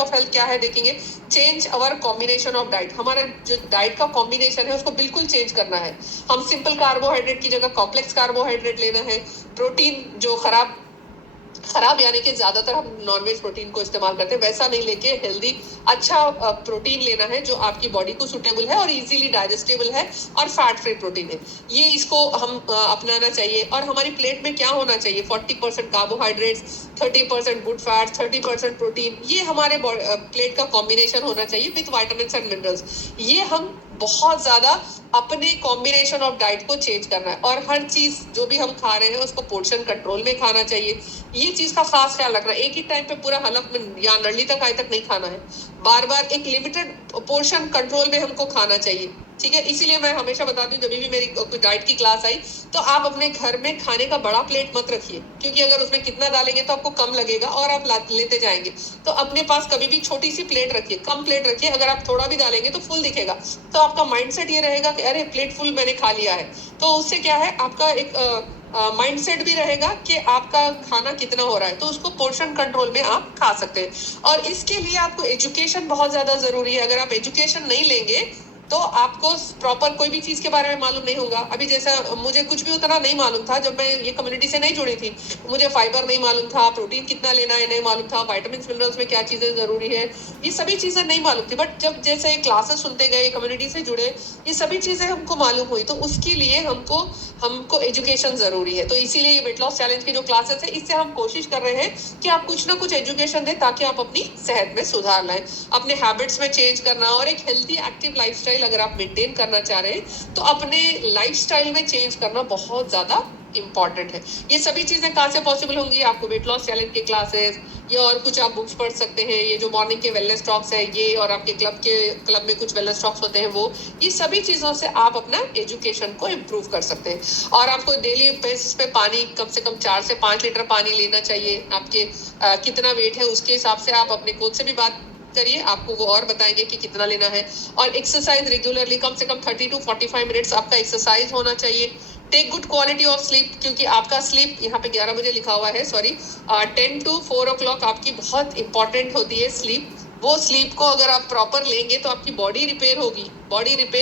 Of health क्या है देखेंगे, change our combination of diet. हमारा जो डाइट का कॉम्बिनेशन है उसको बिल्कुल चेंज करना है। हम सिंपल कार्बोहाइड्रेट की जगह कॉम्प्लेक्स कार्बोहाइड्रेट लेना है। प्रोटीन जो खराब यानी कि ज्यादातर हम नॉनवेज प्रोटीन को इस्तेमाल करते हैं, वैसा नहीं लेके हेल्दी अच्छा प्रोटीन लेना है जो आपकी बॉडी को सुटेबल है और इजीली डाइजेस्टेबल है और फैट फ्री प्रोटीन है। ये इसको हम अपनाना चाहिए। और हमारी प्लेट में क्या होना चाहिए, 40% कार्बोहाइड्रेट्स, 30% गुड फैट, 30% प्रोटीन, ये हमारे प्लेट का कॉम्बिनेशन होना चाहिए विथ वाइटामिन एंड मिनरल्स। ये हम बहुत ज्यादा अपने कॉम्बिनेशन ऑफ डाइट को चेंज करना है। और हर चीज जो भी हम खा रहे हैं उसको पोर्शन कंट्रोल में खाना चाहिए। ये चीज का खास ख्याल रखना है। एक ही टाइम पे पूरा हलक में या नली तक आए तक नहीं खाना है, बार बार एक लिमिटेड पोर्शन कंट्रोल में हमको खाना चाहिए, ठीक है। इसीलिए मैं हमेशा बताती हूँ, जब भी मेरी कोई डाइट की क्लास आई तो आप अपने घर में खाने का बड़ा प्लेट मत रखिए, क्योंकि अगर उसमें कितना डालेंगे तो आपको कम लगेगा और आप लेते जाएंगे। तो अपने पास कभी भी छोटी सी प्लेट रखिए, कम प्लेट रखिए। अगर आप थोड़ा भी डालेंगे तो फुल दिखेगा, तो आपका माइंडसेट ये रहेगा कि अरे प्लेट फुल मैंने खा लिया है। तो उससे क्या है, आपका एक माइंडसेट भी रहेगा कि आपका खाना कितना हो रहा है, तो उसको पोर्शन कंट्रोल में आप खा सकते हैं। और इसके लिए आपको एजुकेशन बहुत ज्यादा जरूरी है। अगर आप एजुकेशन नहीं लेंगे तो आपको प्रॉपर कोई भी चीज के बारे में मालूम नहीं होगा। अभी जैसा मुझे कुछ भी उतना नहीं मालूम था जब मैं ये कम्युनिटी से नहीं जुड़ी थी, मुझे फाइबर नहीं मालूम था, प्रोटीन कितना लेना है नहीं मालूम था, विटामिन मिनरल्स में क्या चीजें जरूरी है, ये सभी चीजें नहीं मालूम थी। बट जब जैसे क्लासेस सुनते गए, कम्युनिटी से जुड़े, ये सभी चीजें हमको मालूम हुई, तो उसके लिए हमको एजुकेशन जरूरी है। तो इसीलिए ये वेट लॉस चैलेंज की जो क्लासेस है, इससे हम कोशिश कर रहे हैं कि आप कुछ ना कुछ एजुकेशन दें ताकि आप अपनी सेहत में सुधार लाएं, अपने हैबिट्स में चेंज करना। और एक हेल्थी एक्टिव लाइफस्टाइल अगर आप मेंटेन करना चाह रहे हैं तो अपने लाइफस्टाइल में चेंज करना बहुत ज्यादा इंपॉर्टेंट है। ये सभी चीजें कहाँ से पॉसिबल होंगी, आपको वेट लॉस चैलेंज के क्लासेस या और कुछ आप बुक्स पढ़ सकते हैं। ये जो मॉर्निंग के वेलनेस टॉक्स है ये, और आपके क्लब में कुछ वेलनेस टॉक्स होते हैं वो, ये सभी चीजों से आप अपना एजुकेशन को इम्प्रूव कर सकते हैं। और आपको डेली बेसिस पे पानी कम से कम 4 से 5 लीटर पानी लेना चाहिए। आपके कितना वेट है उसके हिसाब से आप अपने कोच से भी बात करिए, आपको वो और बताएंगे कि कितना लेना है। और एक्सरसाइज रेगुलरली कम से कम 30 to 45 मिनट्स आपका एक्सरसाइज होना चाहिए। Take good quality of sleep, क्योंकि आपका स्लीप यहाँ पे 11 बजे लिखा हुआ है, सॉरी 10 to 4 o'clock आपकी बहुत इंपॉर्टेंट होती है स्लीप। वो स्लीप को अगर आप प्रॉपर लेंगे तो आपकी बॉडी रिपेयर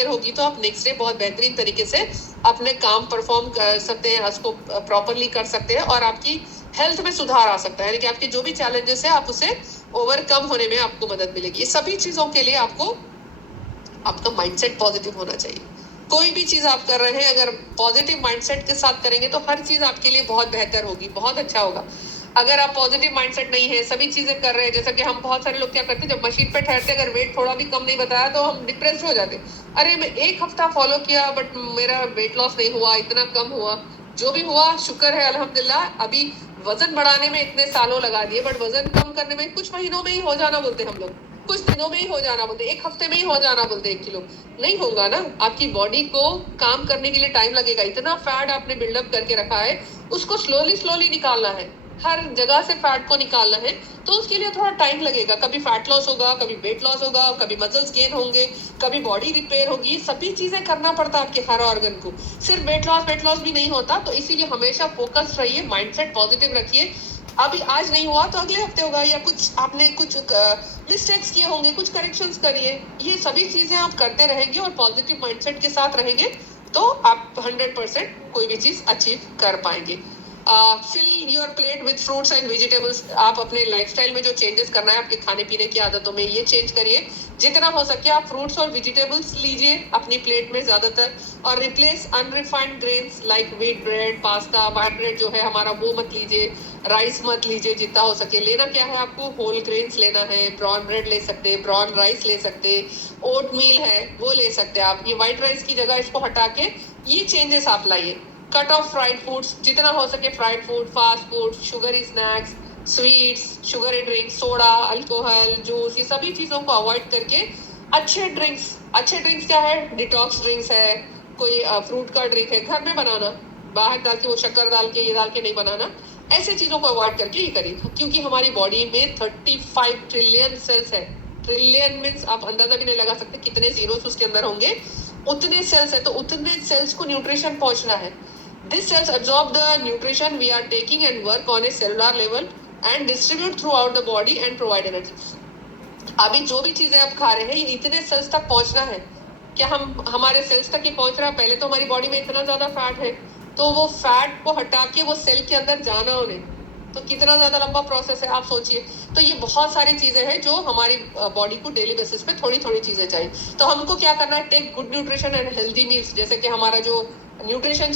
होगी तो आप नेक्स्ट डे बहुत बेहतरीन तरीके से अपने काम परफॉर्म कर सकते हैं, उसको प्रॉपरली कर सकते हैं और आपकी हेल्थ में सुधार आ सकता है। यानी कि आपके जो भी चैलेंजेस है आप उसे ओवरकम होने में आपको मदद मिलेगी। ये सभी चीजों के लिए आपको आपका माइंडसेट पॉजिटिव होना चाहिए। कोई भी चीज आप कर रहे हैं अगर पॉजिटिव माइंडसेट के साथ करेंगे तो हर चीज आपके लिए बहुत बेहतर होगी, बहुत अच्छा होगा। अगर आप पॉजिटिव माइंडसेट नहीं है, सभी चीजें कर रहे हैं, जैसा कि हम बहुत सारे लोग क्या करते हैं, जब मशीन पे ठहरते अगर वेट थोड़ा भी कम नहीं बताया तो हम डिप्रेस हो जाते। अरे मैं 1 हफ्ता फॉलो किया बट मेरा वेट लॉस नहीं हुआ, इतना कम हुआ। जो भी हुआ शुक्र है अल्हम्दुलिल्लाह। अभी वजन बढ़ाने में इतने सालों लगा दिए बट वजन कम करने में कुछ महीनों में ही हो जाना बोलते हम लोग, कुछ दिनों में ही हो जाना बोलते, 1 हफ्ते में ही हो जाना बोलते। 1 किलो नहीं होगा ना, आपकी बॉडी को काम करने के लिए टाइम लगेगा। इतना फैट आपने बिल्डअप करके रखा है, उसको स्लोली निकालना है, हर जगह से फैट को निकालना है, तो उसके लिए थोड़ा टाइम लगेगा। कभी फैट लॉस होगा, कभी वेट लॉस होगा, कभी मसल्स गेन होंगे, कभी बॉडी रिपेयर होगी। ये सभी चीजें करना पड़ता है आपके हर ऑर्गन को। सिर्फ वेट लॉस भी नहीं होता। तो इसीलिए हमेशा फोकस रहिए, माइंडसेट पॉजिटिव रखिए। अभी आज नहीं हुआ तो अगले हफ्ते होगा, या कुछ आपने कुछ मिस्टेक्स किए होंगे, कुछ करेक्शंस करिए। ये सभी चीजें आप करते रहेंगे और पॉजिटिव माइंडसेट के साथ रहेंगे तो आप 100% कोई भी चीज अचीव कर पाएंगे। Fill your plate with fruits and vegetables. आप अपने लाइफस्टाइल में जो चेंजेस करना है, आपके खाने पीने की आदतों में ये चेंज करिए। जितना हो सके आप फ्रूट्स और वेजिटेबल्स लीजिए अपनी प्लेट में ज्यादातर, और replace unrefined grains like wheat bread, pasta, white bread जो है हमारा वो मत लीजिए, राइस मत लीजिए। जितना हो सके लेना क्या है, आपको होल ग्रेन्स लेना है। ब्राउन ब्रेड ले सकते हैं, ब्राउन राइस ले सकते हैं, ओट मील है वो ले सकते हैं आप। ये व्हाइट राइस की जगह इसको हटा के ये चेंजेस आप लाइए। कट ऑफ फ्राइड फूड्स, जितना हो सके fried food, fast food, sugary snacks, sweets, sugary drinks, soda, alcohol, juice, ये सभी चीजों को अवॉइड करके अच्छे ड्रिंक्स क्या है, डिटॉक्स ड्रिंक्स है, कोई फ्रूट का ड्रिंक है, घर में बनाना, बाहर डाल के वो शक्कर डाल के ये डाल के नहीं बनाना। ऐसे चीजों को अवॉइड करके ये करिए, क्योंकि हमारी बॉडी में 35 ट्रिलियन सेल्स है। ट्रिलियन मीन्स आप अंदाजा भी नहीं लगा सकते कितने जीरोस उसके अंदर होंगे। उतने सेल्स है, तो उतने सेल्स को न्यूट्रिशन पहुंचना है। These cells absorb the nutrition we are taking and work on a cellular level and distribute throughout the body and provide energy. अभी जो भी चीजें आप खा रहे हैं, ये इतने सेल्स तक पहुंचना है, क्या हम हमारे सेल्स तक ही पहुंच रहा है? पहले तो हमारी बॉडी में इतना ज्यादा फैट है, तो वो फैट को हटा के वो सेल के अंदर जाना उन्हें, तो कितना ज्यादा लंबा प्रोसेस है, आप सोचिए। तो ये बहुत सारी चीजें हैं जो हमारी बॉडी को डेली बेसिस पे थोड़ी थोड़ी चीजें चाहिए। तो हमको क्या करना है, take good nutrition and healthy meals, जैसे कि हमारा जो न्यूट्रिशन